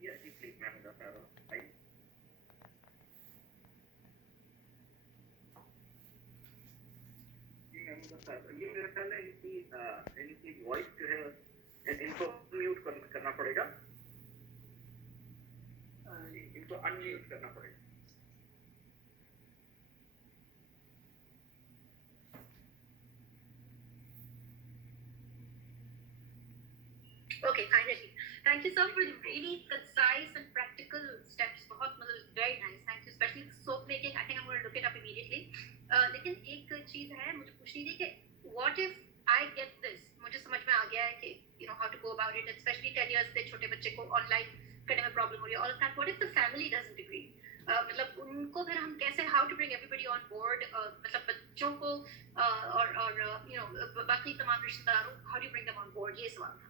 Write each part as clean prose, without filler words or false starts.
जी please मैं बता रहा हूँ भाई। जी मैं बता रहा हूँ, ये मेरा ख्याल है इनकी वॉइस जो है इनको म्यूट करना पड़ेगा, इनको अनम्यूट करना पड़ेगा। Okay, finally. Thank you, sir, for the really concise and practical steps. बहुत मतलब very nice. Thank you, especially the soap making. I think I'm going to look it up immediately. लेकिन एक चीज है मुझे पूछनी थी कि what if I get this? मुझे समझ में आ गया है कि you know how to go about it, especially 10 years से छोटे बच्चे को online करने में problem हो रही है. All of that. What if the family doesn't agree? मतलब उनको फिर हम कैसे how to bring everybody on board? मतलब बच्चों को और you know बाकी तमाम रिश्तेदारों how do you bring them on board? ये सवाल था.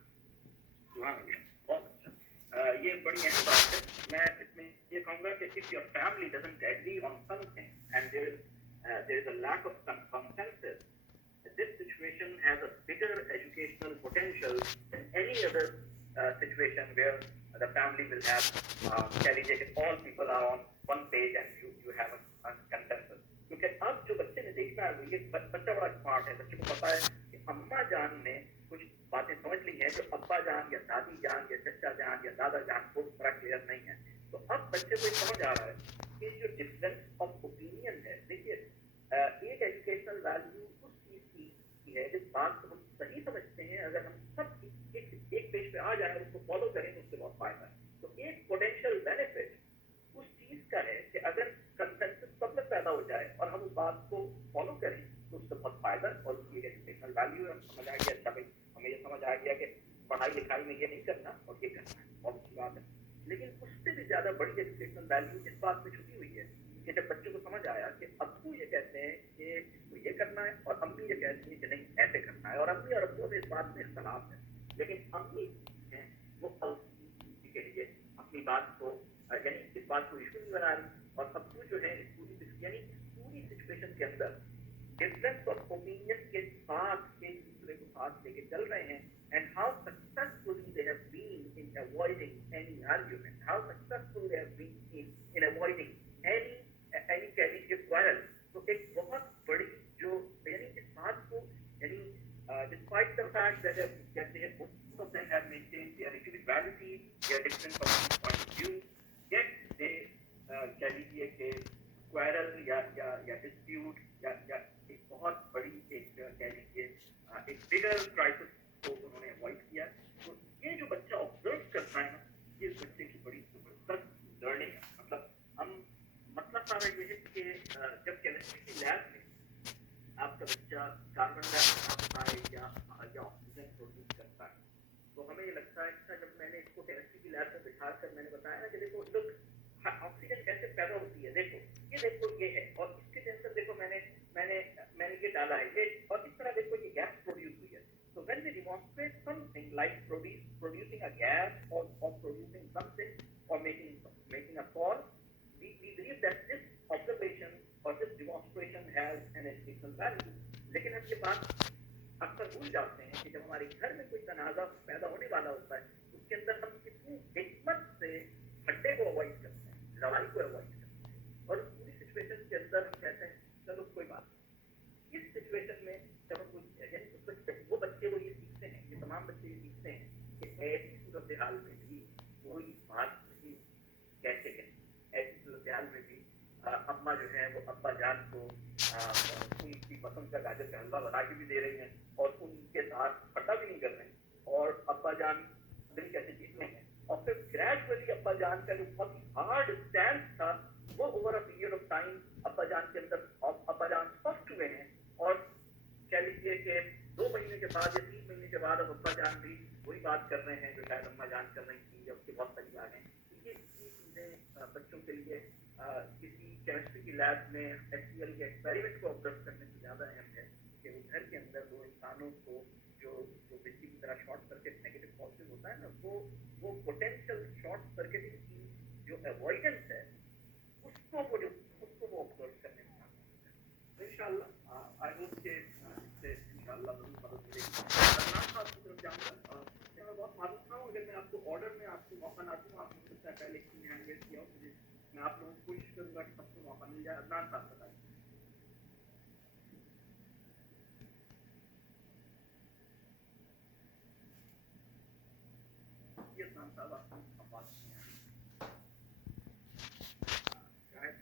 बहुत अच्छा, ये बड़ी अहम बात है। मैं इसमें ये कहूँगा कि if your family doesn't agree on something and there is a lack of consensus, this situation has a bigger educational potential than any other situation where the family will have all people are on one page and you have a consensus. क्योंकि अब जो बच्चे ने देखना है ये बच्चा बड़ा स्मार्ट है, बच्चे को पता है कि अम्मा जान ने कुछ बातें समझ ली हैं जो अब्बा जान या दादी जान या चचा जान या दादा जान को बड़ा क्लियर नहीं है। तो अब बच्चे को समझ आ रहा है कि जो डिफरेंस ऑफ ओपिनियन है, देखिए एक एजुकेशनल वैल्यू उस चीज की है जिस बात को हम सही समझते हैं, अगर हम सब एक पेज पे आ जाए और उसको फॉलो करें तो उससे बहुत फायदा है। तो एक पोटेंशियल बेनिफिट उस चीज का है कि अगर कंसेंसस सब में पैदा हो जाए और हम उस बात को फॉलो करें तो उससे बहुत फायदा और उसकी एजुकेशनल वैल्यू है। समझ आ गया, अच्छा भाई हमें ये समझ आ गया कि पढ़ाई लिखाई में ये नहीं करना और ये करना है, बहुत अच्छी बात है। लेकिन उससे भी ज्यादा बड़ी एजुकेशनल वैल्यू इस बात में छुपी हुई है कि जब बच्चों को समझ आया कि अब्बू ये कहते हैं कि इसको ये करना है और अम्मी ये कहती है कि नहीं ऐसे करना है, और अम्मी और अब्बू में इस बात में इख्तलाफ है, लेकिन अम्मी है वो के लिए अपनी बात को यानी इस बात को इशू नहीं बना रही और अब्बू जो है पूरी सिचुएशन के अंदर डिफरेंस ऑफ ओपिनियन के साथ एक दूसरे को साथ लेके चल रहे हैं। And how successful they have been in avoiding any argument, how successful they have been in avoiding any कह लीजिए क्वारल। तो एक बहुत बड़ी जो यानी इस बात को यानी डिस्पाइट द फैक्ट दैट कहते हैं both of them have maintained their individuality, their different point of view, yet they कह लीजिए कि क्वारल या डिस्प्यूट या एक बहुत बड़ी एक कह लीजिए एक बिगर क्राइसिस को उन्होंने अवॉइड किया। तो ये जो बच्चा ऑब्जर्व करता है ना, ये बच्चे की बड़ी जबरदस्त लर्निंग है। मतलब हम मतलब सारा ये है कि जब केमिस्ट्री की लैब में आपका बच्चा कार्बन डाइऑक्साइड या ऑक्सीजन प्रोड्यूस करता है तो हमें ये लगता है कि जब मैंने इसको केमिस्ट्री की लैब में बिठा कर मैंने बताया ना कि देखो लुक ऑक्सीजन कैसे पैदा होती है, देखो ये है और इसके सेंसर देखो मैंने ये डाला है ये और इस तरह देखो ये गैस प्रोड्यूस हुई है। So when we demonstrate something like producing a gas or producing something or making a call, we believe that this observation or this demonstration has an educational value. लेकिन हम ये बात अक्सर भूल जाते हैं कि जब हमारे घर में कोई तनाजा पैदा होने वाला होता है उसके अंदर हम कितनी हिकमत से हड्डे को अवॉइड करते हैं, लड़ाई को अवॉइड करते हैं और पूरी सिचुएशन के अंदर हम कहते हैं चलो कोई बात नहीं। इस सिचुएशन में जब हम वो बच्चे वो ये सीखते हैं, ये तमाम बच्चे ये सीखते हैं कि ऐसी सूरत हाल में भी कोई बात नहीं कैसे कहें, ऐसी सूरत हाल में भी अम्मा जो है वो अब्बा जान को उनकी पसंद का गाजर का हलवा बना के भी दे रही हैं और उनके साथ खट्टा भी नहीं कर रहे हैं और अब्बा जान दिल कैसे जीत रहे हैं और फिर ग्रेजुअली अब्बा जान का जो बहुत हार्ड स्टैंड था वो over a period of time अब्बा जान के अंदर अब्बा जान स्पष्ट हुए हैं और कह लीजिए कि 2 महीने के बाद या 3 महीने के बाद अब अब्बा जान भी वही बात कर रहे हैं जो शायद अम्मा जान कर रही थी जब उसके बहुत करीब आ गए। ये चीजें बच्चों के लिए किसी केमिस्ट्री की लैब में एचसीएल के एक्सपेरिमेंट को ऑब्जर्व करने से ज्यादा अहम है कि वो घर के अंदर 2 इंसानों को जो बिजली की तरह शॉर्ट सर्किट नेगेटिव पॉजिटिव होता है ना वो पोटेंशियल शॉर्ट सर्किटिंग की जो अवॉइडेंस है उसको वो ऑब्जर्व करने में कामयाब है। तो इंशाल्लाह आई होप कि इससे इंशाल्लाह जरूर मदद मिलेगी। अदनान साहब की तरफ जाऊंगा से मैं बहुत मालूम था अगर मैं आपको ऑर्डर में आपको मौका ना दूँ, आपने मुझसे पहले किसी हैंड रेज किया हो, मुझे मैं आप लोगों को कोशिश करूँगा कि सबको मौका मिल जाए। अदनान साहब बताइए। ये अदनान साहब आपको आवाज़ नहीं आ रही। शायद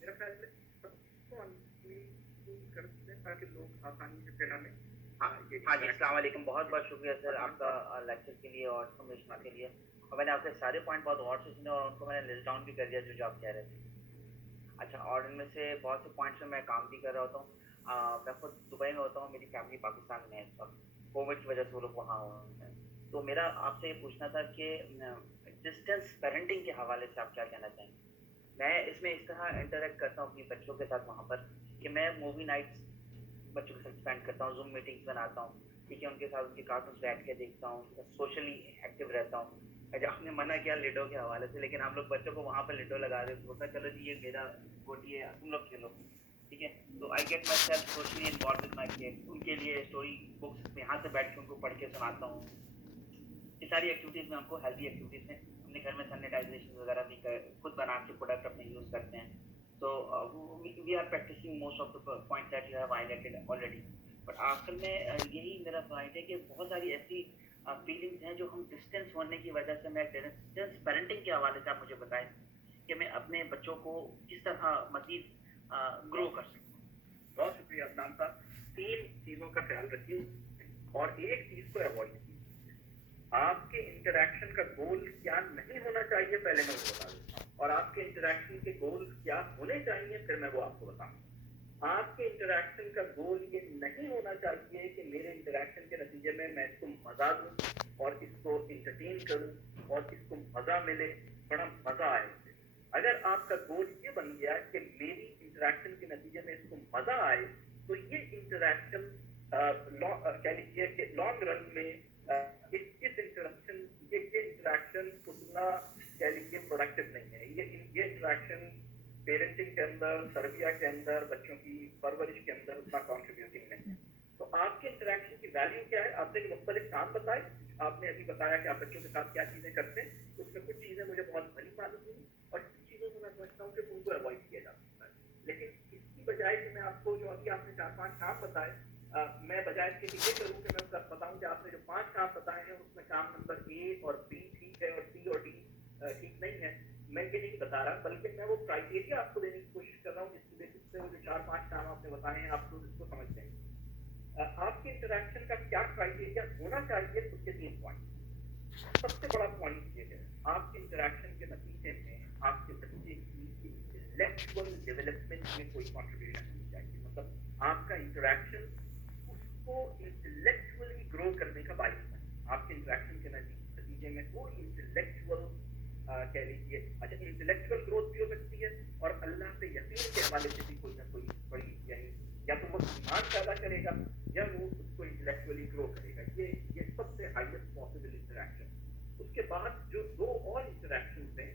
मेरा ख्याल है सबको अनम्यूट कर दें ताकि लोग आसानी से फिर हमें हाँ जी, अस्सलाम वालेकुम। बहुत बहुत शुक्रिया सर आपका लेक्चर के लिए और समझना के लिए। और मैंने आपके सारे पॉइंट बहुत गौर से सुने और उनको मैंने लिस्ट डाउन भी कर दिया जो जो आप कह रहे थे। अच्छा, और इनमें से बहुत से पॉइंट्स में मैं काम भी कर रहा होता हूँ। मैं खुद दुबई में होता हूँ, मेरी फैमिली पाकिस्तान में है इस वक्त, कोविड की वजह से वो लोग वहाँ हैं। तो मेरा आपसे ये पूछना था कि डिस्टेंस पेरेंटिंग के हवाले से आप क्या कहना चाहेंगे? मैं इसमें इस तरह इंटरेक्ट करता हूँ अपने बच्चों के साथ वहाँ पर कि मैं मूवी नाइट्स बच्चों के साथ स्पेंड करता हूँ, जूम मीटिंग्स बनाता हूँ, ठीक है, उनके साथ उनके कार्टून्स बैठ के देखता हूँ, सोशली एक्टिव रहता हूँ। आपने मना किया लिडो के हवाले से, लेकिन हम लोग बच्चों को वहाँ पर लिडो लगा देते, बोलता चलो जी ये मेरा गोटी है, तुम लोग खेलो, ठीक है। तो I get my self socially involve with my kids, उनके लिए स्टोरी बुक्स यहाँ से बैठ के उनको पढ़ के सुनाता हूँ। ये सारी एक्टिविटीज़ में हमको हेल्दी एक्टिविटीज़ में अपने घर में सैनिटाइजेशन वगैरह भी खुद बना के प्रोडक्ट अपने यूज़ करते हैं। तो we are practicing most of the point that you have highlighted already. But आखिर में यही मेरा पॉइंट है कि बहुत सारी ऐसी फीलिंग्स हैं जो हम डिस्टेंस होने की वजह से, मैं डिस्टेंस पेरेंटिंग के हवाले से आप मुझे बताएं कि मैं अपने बच्चों को किस तरह मजीद ग्रो कर सकूँ। बहुत शुक्रिया अदनान साहब। 3 चीज़ों का ख्याल रखिए और एक चीज़ को अवॉइड कीजिए। आपके इंटरेक्शन का गोल क्या नहीं होना चाहिए पहले मैं वो बता देता हूँ, और आपके इंटरेक्शन के गोल क्या होने चाहिए फिर मैं वो आपको बताऊँ। आपके इंटरेक्शन का गोल ये नहीं होना चाहिए कि मेरे इंटरेक्शन के नतीजे में मैं इसको मजा दूं और इसको इंटरटेन करूं और इसको मजा मिले, बड़ा मजा आए। अगर आपका गोल ये बन गया कि मेरी इंटरेक्शन के नतीजे में इसको मजा आए, तो ये इंटरेक्शन कह लीजिए कि लॉन्ग रन में इस इंटरेक्शन उतना कह लीजिए प्रोडक्टिव नहीं है। ये इंटरेक्शन पेरेंटिंग के अंदर, तरबिया के अंदर, बच्चों की परवरिश के अंदर उतना कॉन्ट्रीब्यूटिंग नहीं है। तो आपके इंटरेक्शन की वैल्यू क्या है? आपने मुख्तलिफ काम बताए, आपने अभी बताया कि आप बच्चों के साथ क्या चीजें करते हैं, उसमें कुछ चीजें मुझे बहुत भली मालूम हुई और कुछ चीजों को मैं समझता हूँ कि उनको अवॉइड किया जा सकता है। लेकिन इसकी बजाय कि मैं आपको जो अभी आपने 4-5 काम बताए, मैं बजाय इसके लिए करूँ कि मैं बताऊँ कि आपने जो 5 काम बताए हैं उसमें काम नंबर ए और बी ठीक है और सी और डी ठीक नहीं है, मैं ये नहीं बता रहा, बल्कि मैं वो क्राइटेरिया आपको देने की कोशिश कर रहा हूँ जिसकी बेसिस पे वो जो 4-5 काम आपने बताए हैं आप लोग इसको समझते हैं। आपके इंटरेक्शन का क्या क्राइटेरिया होना चाहिए, उसके 3 पॉइंट। सबसे बड़ा पॉइंट ये है, आपके इंटरेक्शन के नतीजे में आपके बच्चे की इंटेलेक्चुअल डेवलपमेंट में कोई कॉन्ट्रीब्यूशन होनी चाहिए। मतलब आपका इंटरेक्शन उसको इंटेलेक्चुअली ग्रो करने का बाइस है। आपके इंटरेक्शन के नतीजे में कोई इंटेलेक्चुअल कह लीजिए, अच्छा इंटेलेक्चुअल ग्रोथ भी हो सकती है और अल्लाह पे यकीन के हवाले से भी कोई ना कोई बड़ी, यानी या तो वो ईमान पैदा करेगा या वो उसको इंटेलेक्चुअली ग्रो करेगा। ये सबसे हाईएस्ट पॉसिबल इंटरेक्शन। उसके बाद जो 2 और इंटरेक्शन हैं,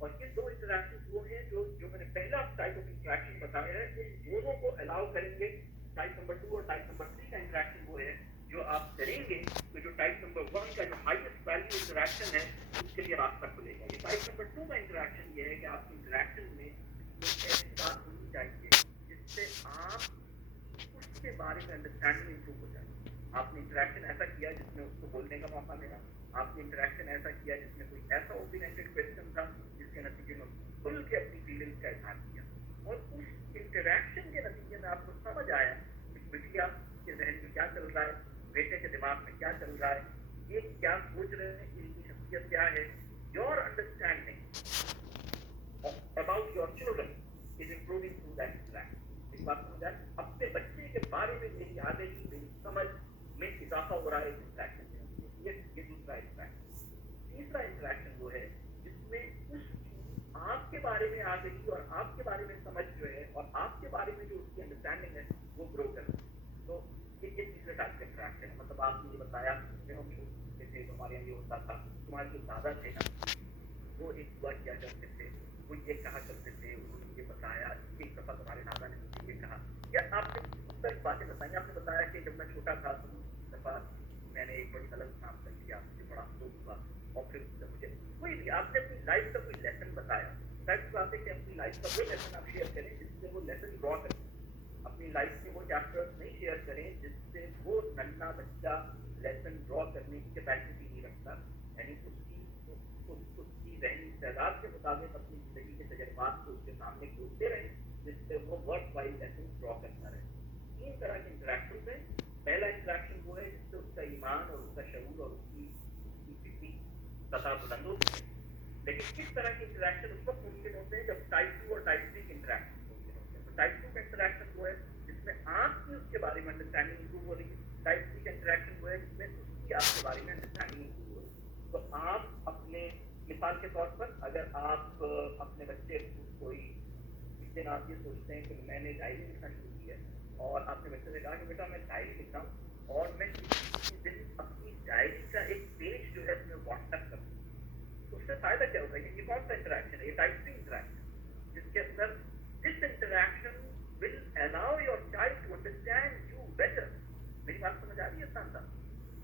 और ये 2 इंटरेक्शन वो हैं जो मैंने पहला टाइप ऑफ इंटरेक्शन बताया है, इन दोनों को अलाउ करेंगे। टाइप नंबर 2 और टाइप नंबर 3 का इंटरेक्शन वो है जो आप करेंगे तो जो टाइप नंबर 1 का जो हाईएस्ट वैल्यू इंटरेक्शन है उसके लिए रास्ता खुलेगा। ये टाइप नंबर 2 का इंटरेक्शन ये है कि आपके इंटरेक्शन में कोई ऐसी बात होनी चाहिए जिससे आप उसके बारे में अंडरस्टैंडिंग इंप्रूव हो जाए। आपने इंटरेक्शन ऐसा किया जिसमें उसको बोलने का मौका मिला, आपने इंटरेक्शन ऐसा किया जिसमें कोई ऐसा ओपिनियटेड क्वेश्चन था जिसके नतीजे में खुल के अपनी फीलिंग्स का इजहार किया, और उस इंटरेक्शन के नतीजे में आपको समझ आया कि बिटिया के जहन में क्या चल रहा है, बेटे के दिमाग में क्या चल रहा है, ये क्या सोच रहे हैं, इनकी शख्सियत क्या है। Your understanding about your children is improving through that interaction. इस बात समझ आए? अपने बच्चे के बारे में मेरी आदत, मेरी समझ में इजाफा हो रहा है इस इंटरेक्शन में। ये दूसरा इंटरेक्शन। तीसरा इंटरेक्शन वो है जिसमें उस आपके बारे में आ गई और आपके बारे में समझ जो है और आपके बारे में जो उसकी अंडरस्टैंडिंग है वो ग्रो कर रही है। तो ये तीसरे टाइप का इंटरेक्शन है। मतलब आपने ये बताया कि हम छोटे थे तो हमारे यहाँ ये होता था, तुम्हारे जो दादा थे ना वो एक दुआ किया करते थे, वो ये कहा करते थे, उन्होंने ये बताया, एक दफा तुम्हारे दादा ने मुझे ये कहा, या आपने मुख्तलिफ बातें बताई। आपने बताया कि जब मैं छोटा था तो दफा میں نے ایک بڑی غلط کام کر لیا, مجھے بڑا افسوس ہوا, اور پھر مجھے کوئی نہیں, آپ نے اپنی لائف کا کوئی لیسن بتایا. فیکٹ بات ہے کہ اپنی لائف کا وہ لیسن آپ شیئر کریں جس سے وہ لیسن ڈرا کریں. اپنی لائف کے وہ چیپٹرز نہیں شیئر کریں جس سے وہ ننھا بچہ لیسن ڈرا کرنے کی کیپیسٹی نہیں رکھتا, یعنی اس کی ذہنی تعداد کے مطابق اپنی زندگی کے تجربات کو اس کے سامنے کھولتے رہیں جس سے وہ ورک وائز لیسن ڈرا کرتا رہے. 3 طرح کے انٹریکشن ہیں. پہلا انٹریکشن وہ ہے جس سے اس کا ایمان اور اس کا شعور اور اس کی فکری سطح بلند ہوتی ہے. لیکن کس طرح کے انٹریکشن اس وقت ممکن ہوتے ہیں جب ٹائپ 2 اور ٹائپ 3 کے انٹریکشن ممکن ہوتے ہیں. تو ٹائپ 2 کا انٹریکشن وہ ہے جس میں آپ کی اس کے بارے میں انڈرسٹینڈنگ امپروو ہو رہی ہے. ٹائپ 3 کا انٹریکشن وہ ہے جس میں اس کی آپ کے بارے میں انڈرسٹینڈنگ امپروو ہو رہی ہے. تو آپ اپنے مثال کے طور پر اگر آپ اپنے بچے کو کوئی ایک دن آپ یہ سوچتے ہیں کہ میں نے ڈائری لکھنا شروع کی ہے, اور آپ نے بچے سے کہا کہ بیٹا میں ڈائری لکھتا ہوں اور میں کسی دن اپنی ڈائری کا ایک پیج جو ہے اس میں واٹس ایپ کروں, تو اس سے فائدہ کیا ہوگا؟ یہ کون سا انٹریکشن ہے؟ یہ ٹائپ 3 انٹریکشن جس کے اندر this interaction will allow your child to understand you better. میری بات سمجھ آ رہی ہے سانتا؟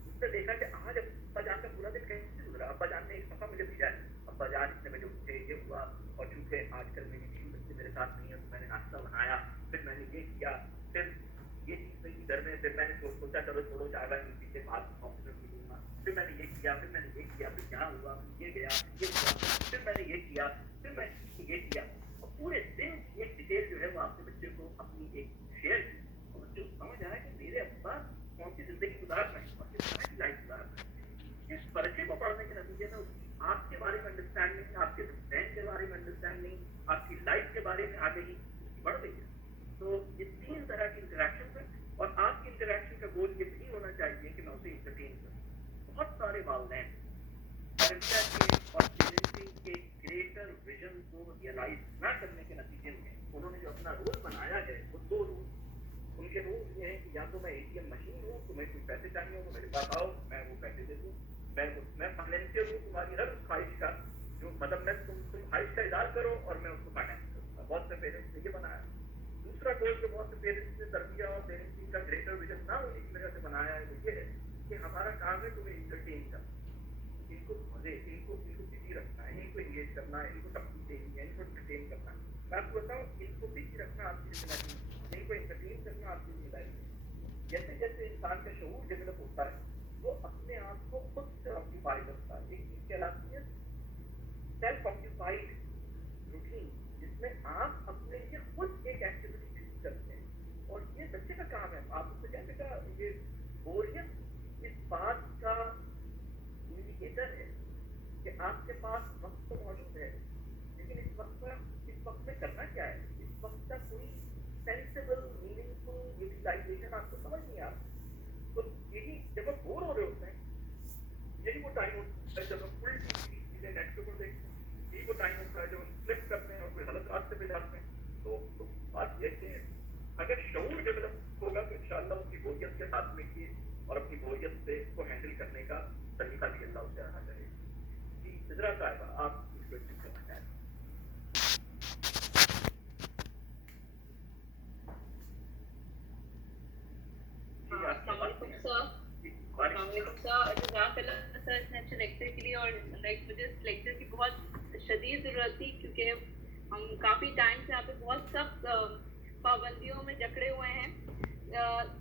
اس نے دیکھا کہ آج ابا جان کا پورا دن کیسے گزرا, ابا جان نے ایک صفحہ مجھے بھیجا ہے, ابا جان اتنے بجے اٹھے, یہ ہوا, اور چونکہ آج کل میری بیوی بچے میرے ساتھ نہیں ہے تو میں نے ناشتہ بنایا, پھر میں نے یہ کیا, پھر یہ چیز نہیں گھر میں, پھر میں نے سوچا چلو چھوڑو چائے وائے ملتی کے بعد آفس میں ملوں گا, پھر میں نے یہ کیا, پھر میں نے یہ کیا, پھر کیا ہوا, یہ گیا, یہ ہوا, پھر میں نے یہ کیا, پھر میں نے یہ کیا, اور پورے دن ایک ڈیٹیل جو ہے وہ آپ کے بچے کو اپنی ایک شیئر کی, اور بچے کو سمجھ آیا کہ میرے ابا کون سی زندگی گزار رہے ہیں اور کس طرح کی لائف گزار رہے ہیں. اس پرچے کو پڑھنے کے نتیجے میں آپ کے بارے میں انڈرسٹینڈنگ, آپ کے فرینڈ کے بارے میں انڈرسٹینڈنگ, آپ کی لائف کے بارے میں آگے ہی بڑھ رہی ہے. تو یہ 3 طرح کی انٹریکشن ہے, اور آپ کی انٹریکشن کا گول یہ نہیں ہونا چاہیے کہ میں اسے انٹرٹین کروں. بہت سارے والدین تربیہ کے اور پیرنٹنگ کے گریٹر ویژن کو ریئلائز نہ کرنے کے نتیجے میں انہوں نے جو اپنا رول بنایا ہے وہ 2 رول. ان کے رول یہ ہیں کہ یا تو میں ATM مشین ہوں, تمہیں کچھ پیسے چاہیے ہو تو میرے پاس آؤ, میں وہ پیسے دے دوں, میں فائنینشیل ہوں تمہاری ہر خواہش کا, جو مطلب میں تم خواہش کا اظہار کرو اور میں اس کو فائنینس کروں گا. بہت سے پیرنٹس نے یہ بنایا. دوسرا گول جو بہت سے پیرنٹس نے تربیہ اور پیرنٹنگ کا گریٹر ویژن نہ ہونے کی وجہ سے بنایا ہے وہ یہ ہے کہ ہمارا کام ہے تمہیں انٹرٹین کرنا, ان کو مزے, ان کو بزی رکھنا ہے, ان کو انگیج کرنا ہے, ان کو تفریح دینی ہے, ان کو انٹرٹین کرنا ہے. میں آپ کو بتاؤں, ان کو بزی رکھنا آپ کی ذمہ داری ہے, ان کو انٹرٹین کرنا آپ کی ذمہ داری ہے. جیسے جیسے انسان کا شعور ڈیولپ ہوتا ہے وہ اپنے آپ کو خود سے آکوپائی کرتا ہے. ایک چیز کہلاتی ہے سیلف آکوپائڈ روٹین, جس میں آپ اپنے لیے خود ایک ایکٹیویٹی چوز کرتے ہیں, اور یہ بچے کا کام ہے. آپ اس سے کہتے کا یہ بوریت اس بات کا انڈیکیٹر ہے کہ آپ کے پاس وقت تو موجود ہے, لیکن اس وقت میں کرنا کیا ہے, اس وقت کا کوئی سینسیبل میننگ فل یوٹیلائزیشن آپ کو سمجھ نہیں آ رہا. تو یہی جب آپ بور ہو رہے ہوتے ہیں, یہی وہ ٹائم ہوتا ہے جب ہم فل چیزیں نیٹ کے اوپر دیکھتے ہیں, یہی وہ ٹائم ہوتا ہے جب ہم فلپ کرتے ہیں اور کوئی غلط راستے پہ جاتے ہیں. تو بات یہ کہ اگر شعور ڈیولپ ہوگا تو انشاءاللہ اس کی بوریت کے ساتھ میں کیے, اور اپنی بوریت سے اس کو ہینڈل کرنے کا طریقہ بھی اللہ اسے آنا چاہیے. جی حضرا صاحبہ, آپ اس کوشچن کرنا چاہیں گے؟ السلام علیکم سر. السلام علیکم سر, جزاک اللہ سر اتنے اچھے لیکچر کے لیے. اور مجھے اس لیکچر کی بہت شدید ضرورت تھی, کیونکہ ہم کافی ٹائم سے یہاں پہ بہت سخت پابندیوں میں جکڑے ہوئے ہیں.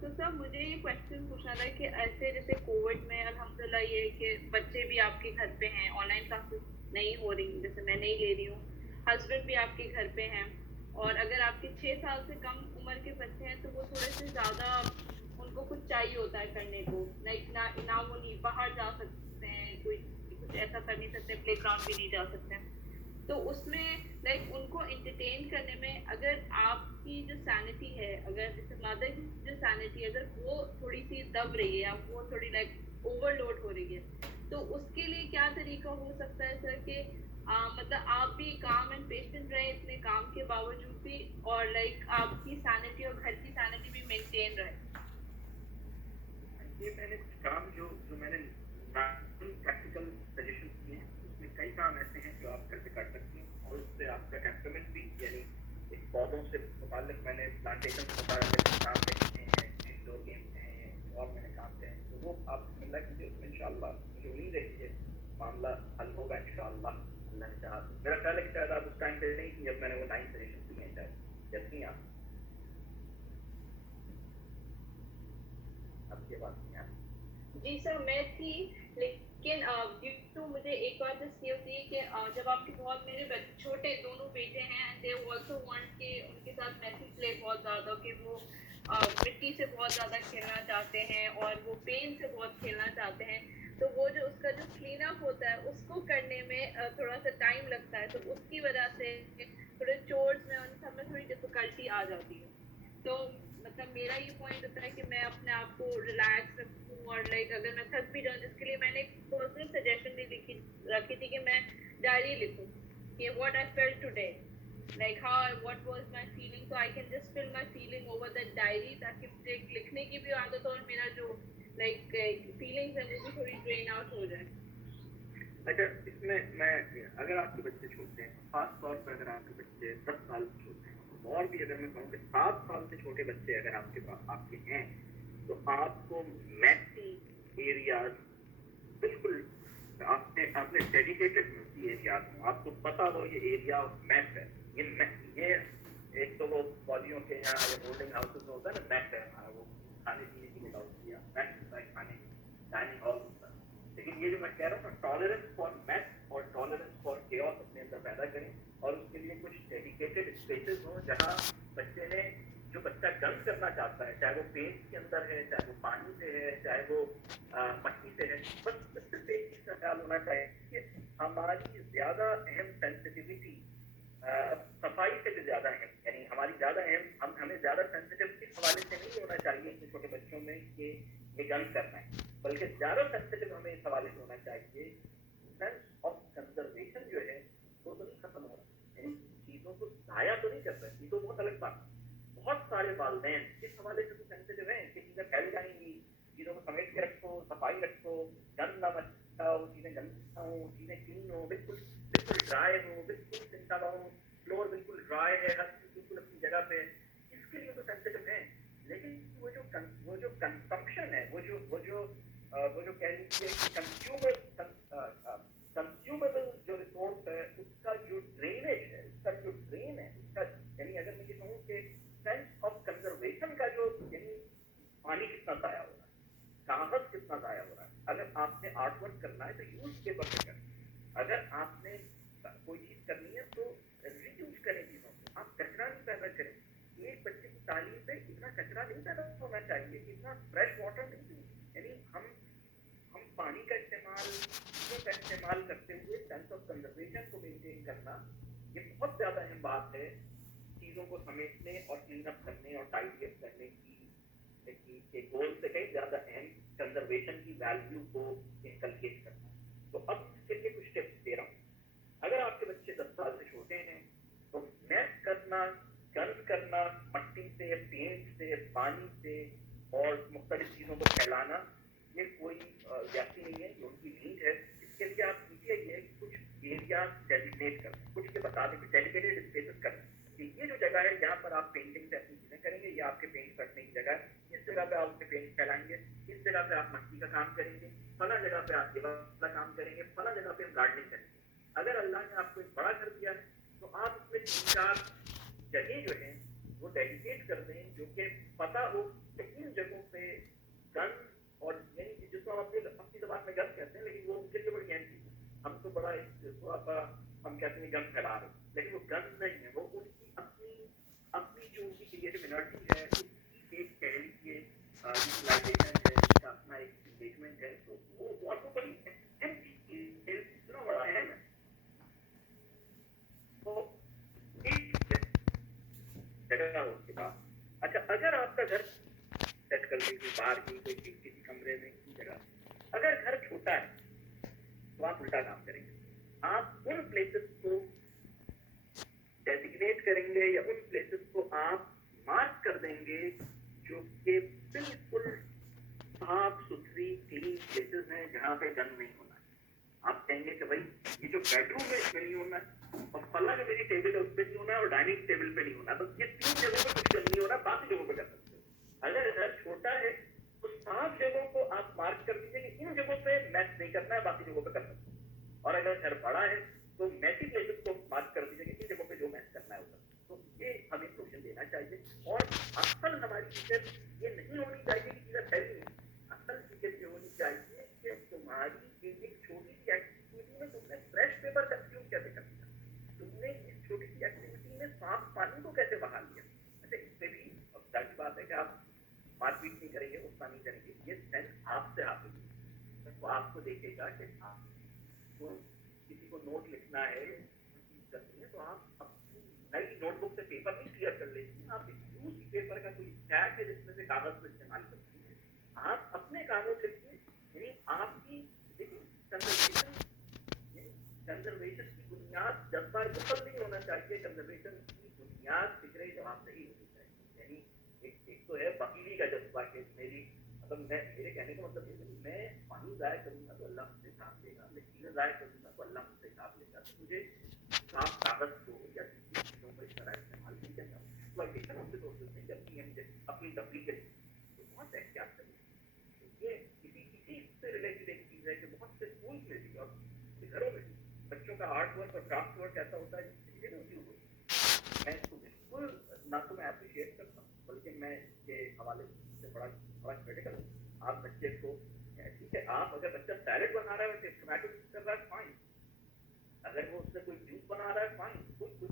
تو سر مجھے یہ کویشچن پوچھنا تھا کہ ایسے جیسے کووڈ میں الحمدللہ یہ کہ بچے بھی آپ کے گھر پہ ہیں, آن لائن کلاسز نہیں ہو رہی, جیسے میں نہیں لے رہی ہوں, ہسبینڈ بھی آپ کے گھر پہ ہیں, اور اگر آپ کے 6 سال سے کم عمر کے بچے ہیں تو وہ تھوڑے سے زیادہ ان کو کچھ چاہیے ہوتا ہے کرنے کو, لائک نہ وہ نہیں باہر جا سکتے ہیں, کوئی کچھ ایسا کر نہیں سکتے, پلے گراؤنڈ بھی نہیں جا سکتے ہیں. تو اس میں لائک ان کو انٹرٹین کرنے میں اگر آپ کی جو سینٹی ہے, اگر جیسے مدر کی جو سینٹی ہے اگر وہ تھوڑی سی دب رہی ہے یا وہ تھوڑی لائک اوور لوڈ ہو رہی ہے, تو اس کے لیے کیا طریقہ ہو سکتا ہے سر کہ مطلب آپ بھی کام اینڈ پیشنٹ رہے اتنے کام کے باوجود بھی, اور لائک آپ کی سینٹی اور گھر کی سینٹی بھی مینٹین رہے. یہ میں نے کچھ کام جو میں نے پریکٹیکل سجیشن کیے ہیں, اس میں کئی کام ایسے ہیں جو آپ گھر پہ کر سکتے ہیں, اور اس سے آپ کا ٹیمپرمنٹ بھی, یعنی ایک پودوں سے متعلق میں نے پلانٹیشن سے متعلق کام دیکھے ہیں, انڈور گیمس ہیں, اور میں نے کام کیا ہے, تو وہ آپ بسم اللہ उम्मीद है कि मामला हल होगा इंशाअल्लाह, अल्लाह ने चाहा। मेरा ख्याल है कि शायद आप उस टाइम पे नहीं थी जब मैंने वो 9 सजेशन दिए हैं, शायद जब थी आप, आपके बात नहीं आप। जी सर मैं थी, लेकिन तो मुझे एक बात जस्ट ये होती है कि जब आपके बहुत मेरे छोटे दोनों बेटे हैं एंड दे आल्सो वांट के उनके साथ मैसी प्ले बहुत ज़्यादा, कि वो मिट्टी से बहुत ज़्यादा खेलना चाहते हैं और वो पेन से बहुत खेलना चाहते हैं, तो वो जो उसका जो क्लीन अप होता है उसको करने में थोड़ा सा टाइम लगता है, तो उसकी वजह से थोड़े चोर्स में उन सब में थोड़ी डिफिकल्टी आ जाती है। तो मतलब मेरा ये पॉइंट होता है कि मैं अपने आप को रिलैक्स रखूँ और लाइक अगर मैं थक भी जाऊँ, जिसके लिए मैंने एक पर्सनल सजेशन भी रखी थी कि मैं डायरी लिखूँ कि what I felt today, like how what was my feeling, so I can just fill my feeling over that diary, ताकि मुझे लिखने की भी आदत और मेरा जो like feelings है वो भी थोड़ी drain out हो जाए। अच्छा, इसमें मैं, अगर आपके बच्चे छोटे हैं, खास तौर पर अगर आपके बच्चे 10 साल से छोटे हैं, और भी अगर मैं कहूँ कि 7 साल से छोटे बच्चे अगर आपके पास आपके हैं, तो आपको मैसी एरियाज बिल्कुल, आपने डेडिकेटेड एरियाज हो, आपको पता हो ये एरिया मैस है, ये एक तो वो कॉलोनियों के यहाँ या बोर्डिंग हाउसेस में होता है ना, मैस है हमारा, वो खाने पीने की जगह होती है, मैस होता है खाने डाइनिंग हॉल होता है। लेकिन ये जो मैं कह रहा हूँ ना, टॉलरेंस फॉर मैस और टॉलरेंस फॉर केओस अपने अंदर पैदा करें, और उसके लिए कुछ डेडिकेटेड स्पेसेस हो जहाँ बच्चे ने, जो बच्चा गन करना चाहता है, चाहे वो पेंट के अंदर है, चाहे वो पानी से है, चाहे वो मट्टी से है, बस सिर्फ एक चीज का ख्याल होना चाहिए कि हमारी ज्यादा अहम सेंसिटिविटी सफाई से भी ज्यादा है, यानी हमारी ज्यादा अहम, हमें ज्यादा सेंसिटिव इस हवाले से नहीं होना चाहिए कि छोटे बच्चों में कि ये गन करना है, बल्कि ज्यादा सेंसिटिव हमें इस हवाले से होना चाहिए सेंस ऑफ कंजर्वेशन जो है वो तो नहीं खत्म हो रहा, चीजों को ज़ाया तो नहीं कर रहे, ये तो बहुत अलग बात है। बहुत सारे वालिदैन इस हवाले से तो सेंसिटिव हैं कि चीजें फैल जाएंगी, चीजों को समेट के रखो, सफाई रखो, गंद ना मचाओ, चीजें गंदी ना हो, चीजें क्लीन हो, बिल्कुल बिल्कुल ड्राई हो, बिल्कुल चिंता ना हो, फ्लोर बिल्कुल ड्राई है, हर चीज बिल्कुल अपनी जगह पे, इसके लिए तो सेंसिटिव है। लेकिन वो जो कंजम्पशन है, वो जो कह लीजिए कंज्यूमेबल जो रिसोर्स है, उसका जो ड्रेनेज है, उसका जो ड्रेन है, उसका, यानी अगर मैं ये कहूँ कि सेंस ऑफ कंजर्वेशन का जो, यानी पानी कितना ज़ाया हो रहा है, कागज कितना ज़ाया हो रहा है। अगर आपने आर्ट वर्क करना है तो यूज पेपर पे करें, अगर आपने कोई चीज करनी है तो रीयूज करें चीजों को, आप कचरा नहीं पैदा करें। एक बच्चे की तालीम पे इतना कचरा नहीं पैदा होना चाहिए, इतना फ्रेश वाटर नहीं, यानी हम पानी का इस्तेमाल, चीजों का इस्तेमाल करते हुए सेंस ऑफ कंजर्वेशन को मेंटेन करना, ये बहुत ज्यादा अहम बात है, चीजों को समेटने और क्लीन अप करने और टाइडी अप करने के गोल से कहीं ज्यादा अहम कंजर्वेशन की वैल्यू को इनकलकेट करना। तो अब इसके लिए कुछ टिप्स दे रहा हूँ। अगर आपके बच्चे 10 साल से छोटे हैं तो मैस करना, गंद करना, मट्टी से, पेंट से, पानी से और मुख्तलिफ चीजों को फैलाना, ये कोई व्याप्ति नहीं है, ये उनकी नीड है। इसके लिए आप कीजिए ये कुछ एरिया डेडिकेट कर, कुछ ये बता दें, कुछ डेडिकेटेड स्पेसेस कर कि ये जो जगह है यहाँ पर आप पेंटिंग से अपनी चीजें करेंगे, ये आपके पेंट करने की जगह है, इस जगह पे आप अपने पेंट फैलाएंगे, इस जगह पे आप मट्टी का काम करेंगे, फला जगह पे आप दीवार का काम करेंगे, फला जगह पे हम गार्डनिंग करेंगे। अगर अल्लाह ने आपको एक बड़ा घर दिया है तो आप उसमें 3-4 जगह जो है वो डेडिकेट कर दें, जो कि पता हो कि इन जगहों पे गन, और यानी जिसको हम अपनी जबान में गन कहते हैं, लेकिन वो उनके लिए बड़ी अहम चीज है। हम तो बड़ा थोड़ा सा हम कहते हैं गन फैला रहे, लेकिन वो गन नहीं है, वो उनकी अपनी जो उनकी क्रिएटिव एनर्जी है, उसकी एक कह लीजिए यूटिलाइजेशन है, उसका अपना एक एंगेजमेंट है, तो वो आपको बड़ी अहम चीज है, इतना बड़ा अहम है। तो एक जगह हो उसके बाद, अच्छा अगर आपका घर सेट कर लीजिए बाहर की कोई किसी कमरे में की जगह, अगर घर छोटा है तो आप उल्टा काम करेंगे, आप उन प्लेसेस को डेजिग्नेट करेंगे या उन प्लेसेस को आप मार्क कर देंगे जो कि बिल्कुल साफ सुथरी क्लीन प्लेसेस हैं, जहाँ पे गंद नहीं होना है। आप कहेंगे कि भाई ये जो बेडरूम है इसमें नहीं होना है, और फला जो मेरी टेबल है उस पर नहीं होना है, और डाइनिंग टेबल पे नहीं होना, तो ये 3 जगहों पर कुछ नहीं होना, बाकी जगहों पर कर सकते हो। अगर घर छोटा है तो 7 जगहों को आप मार्क कर दीजिए कि इन जगहों पे मैस नहीं करना है, बाकी जगहों पे कर सकते हैं। और अगर घर बड़ा है तो मैसी प्लेसेस को मार्क कर दीजिए कि किन जगहों पे जो मैच करना है उधर। तो ये हमें सोचन देना चाहिए। और असल हमारी चीजें ये नहीं होनी चाहिए कि चीजें फैली नहीं, असल चीजें ये होनी चाहिए कि तुम्हारी एक छोटी सी एक्टिविटी में तुमने फ्रेश पेपर कंज्यूम कैसे कर दिया, तुमने इस छोटी सी एक्टिविटी में साफ पानी को कैसे बहा लिया। अच्छा, इससे भी जाहिर बात है कि आप मारपीट नहीं करेंगे, गुस्सा नहीं करेंगे, ये सेंस आपसे हासिल है। तो आपको देखेगा कि आपको किसी को नोट लिखना है करनी है, तो आप अपनी नई नोटबुक से पेपर नहीं क्लियर कर लेते, आप यूज पेपर का कोई स्टैक है जिसमें से कागज को इस्तेमाल करते हैं, आप अपने कागज लिखिए। यानी आपकी कंजर्वेशन की बुनियाद 10 बार मुकम्मल नहीं होना चाहिए, कंजर्वेशन की बुनियाद फिक्रे जवाब नहीं होनी चाहिए। यानी एक तो है वकीली का जज्बा कि मेरी मतलब मैं मेरे कहने का मतलब ये मैं पानी ज़ाया करूँगा तो अल्लाह मुझसे हिसाब देगा, मैं चीज़ें ज़ाया करूँगा तो अल्लाह मुझसे हिसाब लेगा। तो मुझे साफ कागज को या किसी चीज़ों को इस तरह इस्तेमाल नहीं करना। एक्सप्लॉयटेशन ऑफ रिसोर्सेज नहीं करनी है, अपनी तबलीग के तो बहुत एहतियात करनी है। ये इसी से रिलेटेड एक चीज़ है कि बहुत से स्कूल में भी और घरों में भी बच्चों का आर्ट वर्क और क्राफ्ट वर्क ऐसा होता है जिससे यूज होती है। मैं इसको बिल्कुल ना तो मैं अप्रिशिएट करता हूँ, बल्कि मैं इसके हवाले से बड़ा क्रिटिकल हूँ। आप बच्चे को ठीक है, आप अगर बच्चा सैलेड बना रहा है, टोमेटो कर रहा है, फाइन। अगर वो उससे कोई जूस बना रहा है, फाइन, कुछ।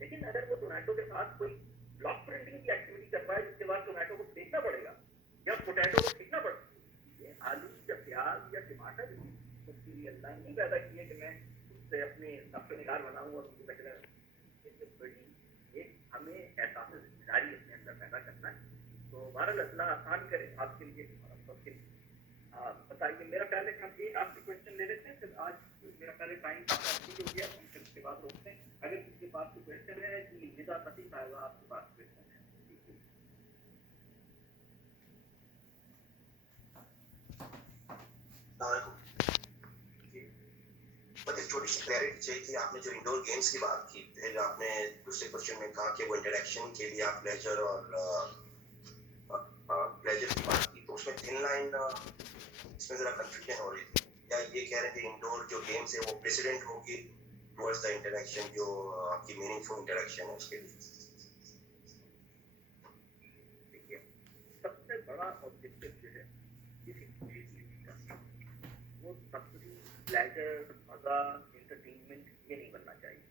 लेकिन अगर वो टोमेटो के साथ कोई ब्लॉक प्रिंटिंग की एक्टिविटी कर रहा है जिसके बाद टोमेटो को फेंकना पड़ेगा या पोटैटो को फेंकना पड़ेगा, ये आलू या प्याज या टमाटर उसकी रियल लाइन नहीं पैदा की है कि मैं उससे अपने नफ्स निगार बनाऊँ और उनको बेटर बड़ी एक हमें एहसास जिम्मेदारी अपने अंदर पैदा करना है। तो बहरहाल अल्लाह आसान करे आपके लिए और सबके लिए। बताइए, मेरा ख्याल है कि हम एक आपसे क्वेश्चन ले लेते हैं, फिर आज मेरा ख्याल है टाइम काफी हो गया, हम फिर उसके बाद रोकते हैं। अगर किसी के पास कोई क्वेश्चन है कि निदा पति साहिबा आपके पास क्वेश्चन है। एक छोटी सी क्लैरिटी चाहिए थी। आपने जो इंडोर गेम्स की बात की, फिर आपने दूसरे क्वेश्चन में कहा कि वो इंटरेक्शन के लिए आप प्लेजर और प्लेजर की बात की, तो उसमें थिन लाइन इसमें जरा कंफ्यूजन हो रही थी। क्या ये कह रहे थे इंडोर जो गेम्स है वो प्रेसिडेंट होगी टुवर्ड्स द इंटरेक्शन, जो आपकी मीनिंगफुल इंटरेक्शन है उसके लिए? देखिए, सबसे बड़ा ऑब्जेक्टिव जो है किसी चीज का वो तफरीह, प्लेजर, मज़ा, एंटरटेनमेंट ये नहीं बनना चाहिए।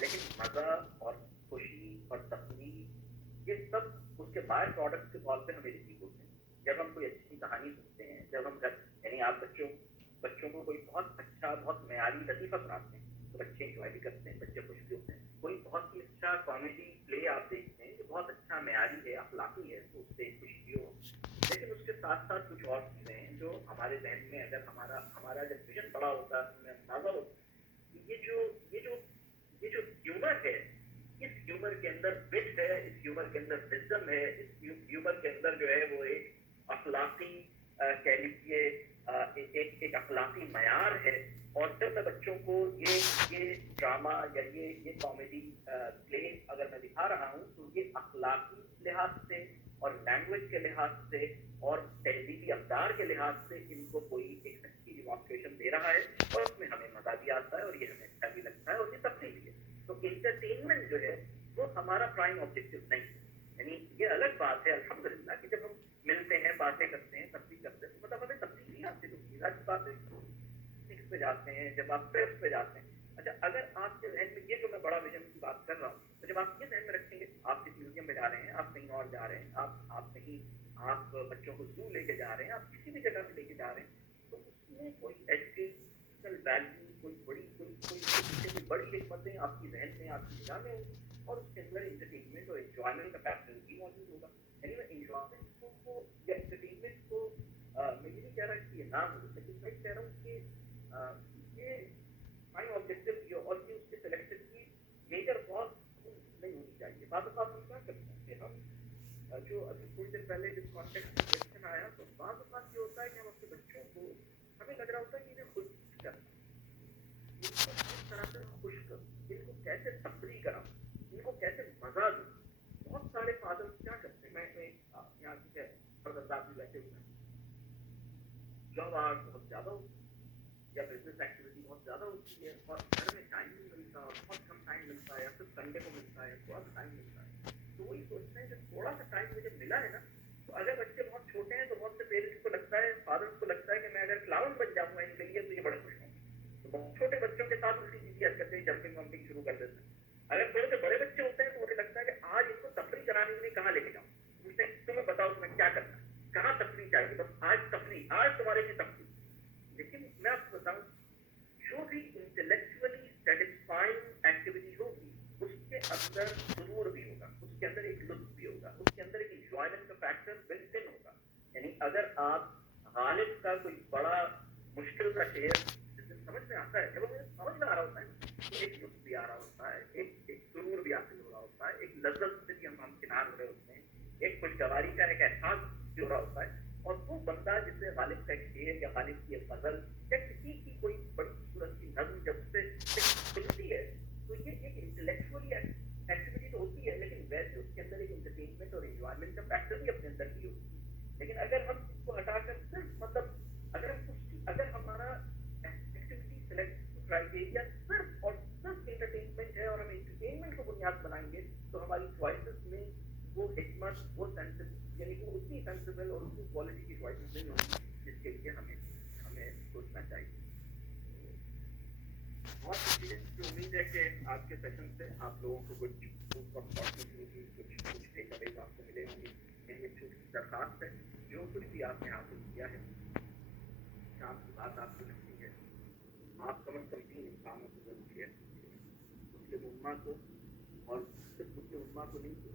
लेकिन मज़ा और खुशी और तफरीह ये सब उसके बाय प्रोडक्ट के तौर पे हमें रिसीव होते हैं। जब हम कोई अच्छी कहानी सुनते हैं, जब हम यानी आप बच्चों को कोई बहुत अच्छा, बहुत मेयारी लतीफ़ा सुनाते हैं तो बच्चे इंजॉय भी करते हैं, बच्चे खुश भी होते हैं। कोई बहुत ही अच्छा कॉमेडी प्ले आप देखते हैं जो बहुत अच्छा मेयारी है, अखलाकी है, तो उससे खुशी भी हो। लेकिन उसके साथ साथ कुछ और चीज़ें हैं जो हमारे जहन में, अगर हमारा जब विजन बड़ा होता है, हमें अंदाजा होता है ये जो ह्यूमर है, इस ह्यूमर के अंदर विट है, इस ह्यूमर के अंदर विजडम है, इस ह्यूमर के अंदर जो है वो एक अखलाकी कह लीजिए एक अखलाकी मयार है। और जब मैं बच्चों को ये ड्रामा या ये कॉमेडी प्ले अगर मैं दिखा रहा हूँ तो ये अखलाकी लिहाज से और लैंग्वेज के लिहाज से और तहजीबी अवतार के लिहाज से इनको कोई एक अच्छी डिमॉन्स्ट्रेशन दे रहा है और उसमें हमें मजा भी आता है और ये हमें अच्छा भी लगता है और ये तफरीह भी है। तो एंटरटेनमेंट जो है वो हमारा प्राइम ऑब्जेक्टिव नहीं है। यानी ये अलग बात है अल्हम्दुलिल्लाह कि जब हम मिलते हैं, बातें करते हैं, तफरीह करते हैं, तो मतलब हमें तफरीह नहीं हासिल होती है। अच्छी बात है, सिक्स पे जाते हैं, जब आप प्रेस पे जाते हैं। अच्छा, अगर आपके जहन में ये जो मैं बड़ा विजन की बात कर रहा हूँ, तो जब आप ये जहन में रखेंगे, आप किसी म्यूजियम में जा रहे हैं, आप कहीं और जा रहे हैं, आप कहीं आप बच्चों को जू लेके जा रहे हैं, आप किसी भी जगह पे लेके जा रहे हैं, तो उसमें कोई एजुकेशनल वैल्यू, कोई बड़ी हिकमतें आपकी जहन में, आपकी निगाह में होंगी और उसके अंदर इंटरटेनमेंट और एंजॉयमेंट का फैक्टर भी मौजूद होगा। यानी मैं एंजॉयमेंट को या एंटरटेनमेंट को मैं ये नहीं कह रहा कि ये ना हो, लेकिन मैं कह रहा हूँ कि ये माई ऑब्जेक्टिव और ये उसके सिलेक्शन की मेजर कॉज नहीं होनी चाहिए। बाद में हम क्या करते हैं कि हम जो अभी थोड़ी देर पहले जिस कॉन्टेक्स्ट में क्वेश्चन आया, तो बाद ये होता है कि हम अपने बच्चों को, हमें लग रहा होता है कि इन्हें खुश करना, इनको किस तरह से खुश करूँ, इनको कैसे तफरीह कराऊँ, इनको कैसे मजा दूँ। बहुत सारे फादर क्या करते हैं, मैं यहाँ से फर्जंदाज भी बैठे हुए हैं, जॉब आवर्स बहुत ज़्यादा होती है, یا بزنس ایکٹیویٹی بہت زیادہ ہوتی ہے اور گھر میں ٹائم نہیں ملتا اور بہت کم ٹائم ملتا ہے یا پھر سنڈے کو ملتا ہے تھوڑا سا ٹائم ملتا ہے, تو وہی سوچتے ہیں کہ تھوڑا سا ٹائم مجھے ملا ہے نا, تو اگر بچے بہت چھوٹے ہیں تو بہت سے پیرنٹس کو لگتا ہے, فادرس کو لگتا ہے کہ میں اگر کلاؤن بن جاؤں گا ان کے لیے تو یہ بڑے خوش ہوں. تو بہت چھوٹے بچوں کے ساتھ الٹی سیدھی حرکتیں جمپنگ ومپنگ شروع کر دیتے ہیں. اگر تھوڑے سے بڑے بچے ہوتے ہیں تو مجھے لگتا ہے کہ آج ان کو تفریح کرانے کے لیے کہاں لے کے جاؤں, پوچھتے ہیں تمہیں بتاؤ تمہیں کیا کرنا ہے, کہاں تفریح چاہیے, بس آج تفریح, آج تمہارے لیے تفریح. لیکن میں آپ کو بتاؤں جو بھی انٹلیکچولی سیٹسفائنگ ایکٹیویٹی ہوگی اس کے اندر سرور بھی ہوگا, اس کے اندر ایک لطف بھی ہوگا, اس کے اندر ایک انجوائمنٹ کا فیکٹر بلٹ ان ہوگا. یعنی اگر آپ غالب کا کوئی بڑا مشکل کا شعر جسے سمجھ میں آتا ہے, جب ہمیں سمجھ میں آ رہا ہوتا ہے تو ایک لطف بھی آ رہا ہوتا ہے, ایک سرور بھی حاصل ہو رہا ہوتا ہے, ایک لذت سے بھی ہم کنار ہو رہے ہوتے ہیں, ایک خوشگواری کا ایک احساس بھی ہو رہا ہوتا ہے. اور وہ بندہ جسے غالب کا ایک شعر یا غالب کی ایک غزل یا کسی کی کوئی بڑی خوبصورت کی نظم جب سے سنتی ہے تو یہ ایک انٹلیکچولی ایکٹیویٹی تو ہوتی ہے, لیکن ویسے اس کے اندر ایک انٹرٹینمنٹ اور انجوائمنٹ کا فیکٹر بھی اپنے اندر بھی ہوتی ہے. لیکن اگر ہم اس کو ہٹا کر صرف مطلب اگر ہمارا ایکٹیویٹی سلیکٹ کرائٹیریا صرف اور صرف انٹرٹینمنٹ ہے اور ہم انٹرٹینمنٹ کو بنیاد بنائیں گے تو ہماری چوائسیز میں وہ حکمت, وہ سینسبل, یعنی وہ اتنی سینسبل اور اتنی کوالٹی کی چوائسیز نہیں ہوں گی جس کے لیے ہمیں سوچنا چاہیے. بہت خوشی ہے, مجھے امید ہے کہ آج کے سیشن سے آپ لوگوں کو کچھ ٹیک اویز آپ کو ملے ہوں گے. میری ایک چھوٹی سی درخواست ہے, جو کچھ بھی آپ نے حاصل کیا ہے, شام کی بات آپ کو لگتی ہے, آپ کم از کم 3 انسانوں کو ضرور شیئر کیجیے, مسلم امہ کو, اور صرف مسلم امہ کو نہیں,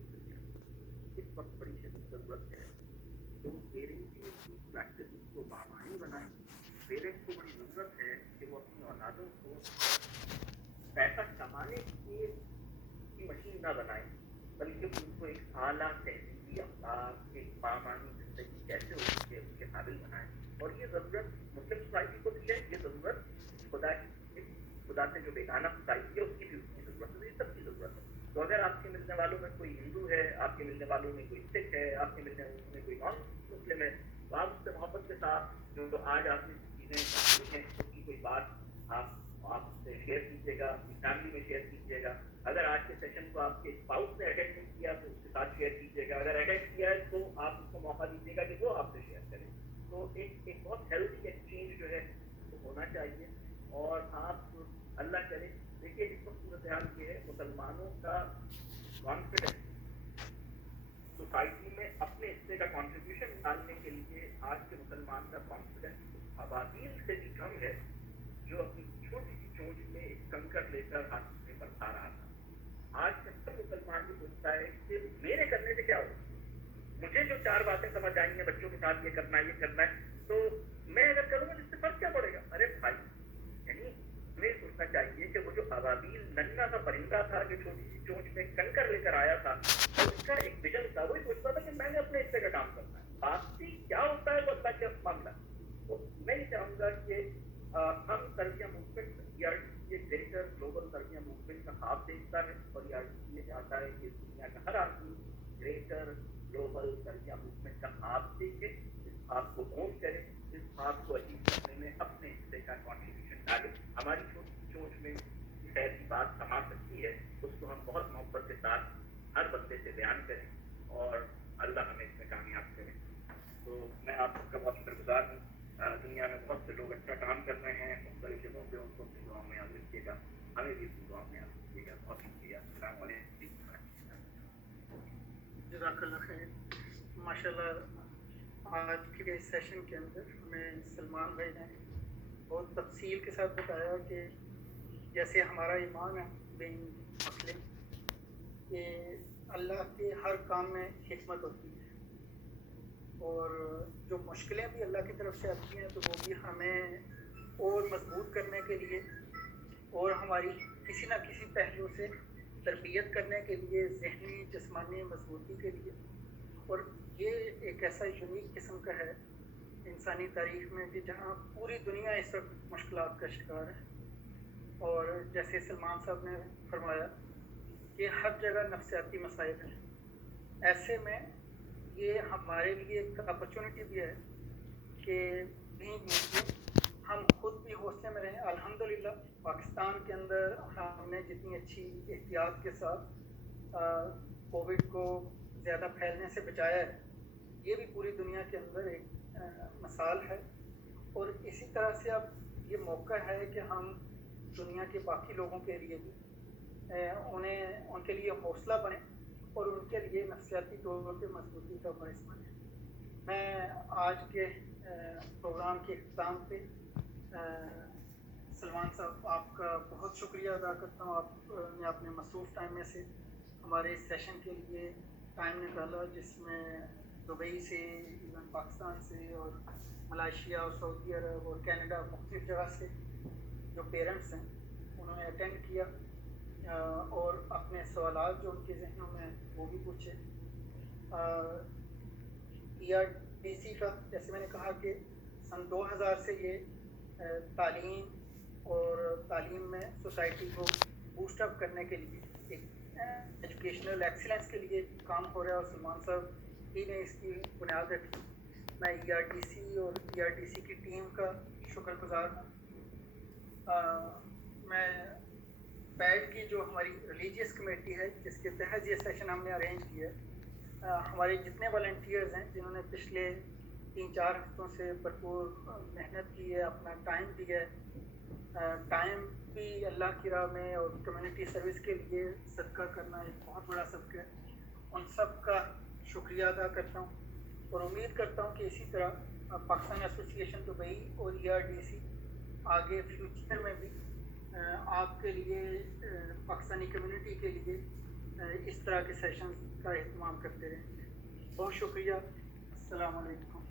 اس وقت بڑی شدید ضرورت ہے کہ وہ پیرنٹنگ کی پریکٹس کو بامعنی بنائیں. پیرنٹس کو بڑی ضرورت ہے کہ وہ اپنی اولادوں کو پیسہ کمانے کی مشین نہ بنائیں, بلکہ ان کو ایک اعلیٰ تہذیبی اخلاق, ایک بامعنی زندگی کیسے ہوتی ہے اس کے قابل بنائیں. اور یہ ضرورت مسلم سوسائٹی کو بھی ہے, یہ ضرورت خدا سے جو بیگانہ سوسائٹی ہے اس کی بھی اتنی ضرورت ہے, یہ سب کی ضرورت ہے. تو اگر آپ کے ملنے والوں میں کوئی ہندو ہے, آپ کے ملنے والوں میں کوئی سکھ ہے, آپ کے ملنے والوں میں کوئی نان مسلم ہے, تو آپ اس سے محبت کے ساتھ جو آج آپ نے چیزیں سنی ہیں اس کی کوئی بات آپ سے شیئر کیجیے گا, اپنی فیملی میں شیئر کیجیے گا. اگر آج کے سیشن کو آپ کے اسپاؤس نے اٹینڈ نہیں کیا تو اس کے ساتھ شیئر کیجیے گا, اگر اٹینڈ کیا ہے تو آپ اس کو موقع دیجیے گا کہ وہ آپ سے شیئر کریں. تو ایک بہت ہیلتھی ایکسچینج جو ہے وہ ہونا چاہیے. اور آپ اللہ کرے, دیکھیے اس وقت صورتحال یہ ہے, مسلمانوں کا کانفیڈنس سوسائٹی میں اپنے حصے کا کنٹریبیوشن ڈالنے کے لیے آج کے مسلمان کا کانفیڈنس ابابیل سے بھی کم ہے جو اپنی چھوٹی سی چونچ میں ایک کنکر لے کر ہاتھ میں برسا رہا تھا. آج کا ہر مسلمان یہ سوچتا ہے کہ میرے کرنے سے کیا ہوگا, مجھے جو 4 باتیں سمجھ آئی ہیں بچوں کے ساتھ یہ کرنا ہے, تو میں اگر کروں گا تو اس سے فرق کیا پڑے گا. ارے بھائی, یعنی ہمیں سوچنا چاہیے کہ وہ جو ابابیل ننھا سا پرندہ تھا جو چھوٹی سی چونچ میں کنکر لے کر آیا تھا, اس کا ایک ویژن تھا, وہی سوچتا تھا کہ میں نے اپنے حصے کا کام کرنا ہے. باقی کیا ہوتا ہے وہ اللہ کا معاملہ. تو میں یہ چاہوں گا کہ ہم تربیہ موومنٹ یہ گریٹر گلوبل تربیہ موومنٹ کا خواب دیکھتا ہے, اور یہ چاہتا ہے کہ دنیا کا ہر آدمی گریٹر گلوبل تربیہ موومنٹ کا خواب دیکھے, اس خواب کو اون کرے, اس خواب کو اچیو کرنے میں اپنے حصے کا کنٹریبیوشن ڈالے. ہماری چھوٹی چونچ میں خیر کی بات سما سکتی ہے, اس کو ہم بہت محبت کے ساتھ ہر بندے سے بیان کریں اور اللہ ہمیں اس میں کامیاب کرے. تو میں آپ سب کا بہت شکر گزار ہوں. دنیا میں بہت سے لوگ اچھا کام کر رہے ہیں مختلف جگہوں پہ, ان کو اپنی دعاؤں میں یاد رکھیے گا, ہمیں بھی اپنی دعاؤں میں یاد رکھیے گا. بہت شکریہ. السلام علیکم. جزاک اللہ خیر. ماشاء اللہ آج کے اس سیشن کے اندر ہمیں سلمان بھائی نے بہت تفصیل کے ساتھ بتایا کہ جیسے ہمارا ایمان ہے بین مسلم کہ اللہ کے ہر کام میں حکمت ہوتی ہے, اور جو مشکلیں بھی اللہ کی طرف سے آتی ہیں تو وہ بھی ہمیں اور مضبوط کرنے کے لیے اور ہماری کسی نہ کسی پہلو سے تربیت کرنے کے لیے, ذہنی جسمانی مضبوطی کے لیے. اور یہ ایک ایسا یونیک قسم کا ہے انسانی تاریخ میں کہ جہاں پوری دنیا اس وقت مشکلات کا شکار ہے, اور جیسے سلمان صاحب نے فرمایا کہ ہر جگہ نفسیاتی مسائل ہیں. ایسے میں یہ ہمارے لیے ایک اپرچونٹی بھی ہے کہ بینگ مسلم हम खुद भी हौसले में रहें। अल्हम्दुलिल्लाह पाकिस्तान के अंदर हमने जितनी अच्छी एहतियात के साथ कोविड को ज़्यादा फैलने से बचाया है, ये भी पूरी दुनिया के अंदर एक मिसाल है। और इसी तरह से अब ये मौका है कि हम दुनिया के बाकी लोगों के लिए भी उनके लिए हौसला बने और उनके लिए नफसियाती तौर पर मजबूती का बायस बने। मैं आज के प्रोग्राम के इख्तिताम पे सलमान साहब आपका बहुत शुक्रिया अदा करता हूँ। आपने अपने मसरूफ़ टाइम में से हमारे इस सेशन के लिए टाइम निकाला, जिसमें दुबई से, इवन पाकिस्तान से और मलेशिया और सऊदी अरब और कनाडा, मुख्तलिफ़ जगह से जो पेरेंट्स हैं उन्होंने अटेंड किया और अपने सवालात जो उनके जहनों में वो भी पूछे। ERDC का जैसे मैंने कहा कि सन 2000 से ये तालीम और तालीम में सोसाइटी को बूस्ट अप करने के लिए एक एजुकेशनल एक्सीलेंस के लिए काम हो रहा है और सलमान साहब ही ने इसकी बुनियाद रखी। मैं ERDC और ERDC की टीम का शुक्रगुजार हूँ। मैं पैड की जो हमारी रिलीजियस कमेटी है जिसके तहत ये सेशन हमने अरेंज किया है, हमारे जितने वॉलंटियर्स हैं जिन्होंने पिछले 3-4 हफ्तों से भरपूर मेहनत की है, अपना टाइम दिया है, टाइम भी अल्लाह की राह में और कम्युनिटी सर्विस के लिए सदका करना एक बहुत बड़ा सबका है। उन सब का शुक्रिया अदा करता हूँ और उम्मीद करता हूँ कि इसी तरह पाकिस्तान एसोसिएशन दुबई और ERDC आगे फ्यूचर में भी आपके लिए, पाकिस्तानी कम्युनिटी के लिए इस तरह के सेशन का एहतमाम करते रहेंगे। बहुत शुक्रिया। अस्सलाम वालेकुम।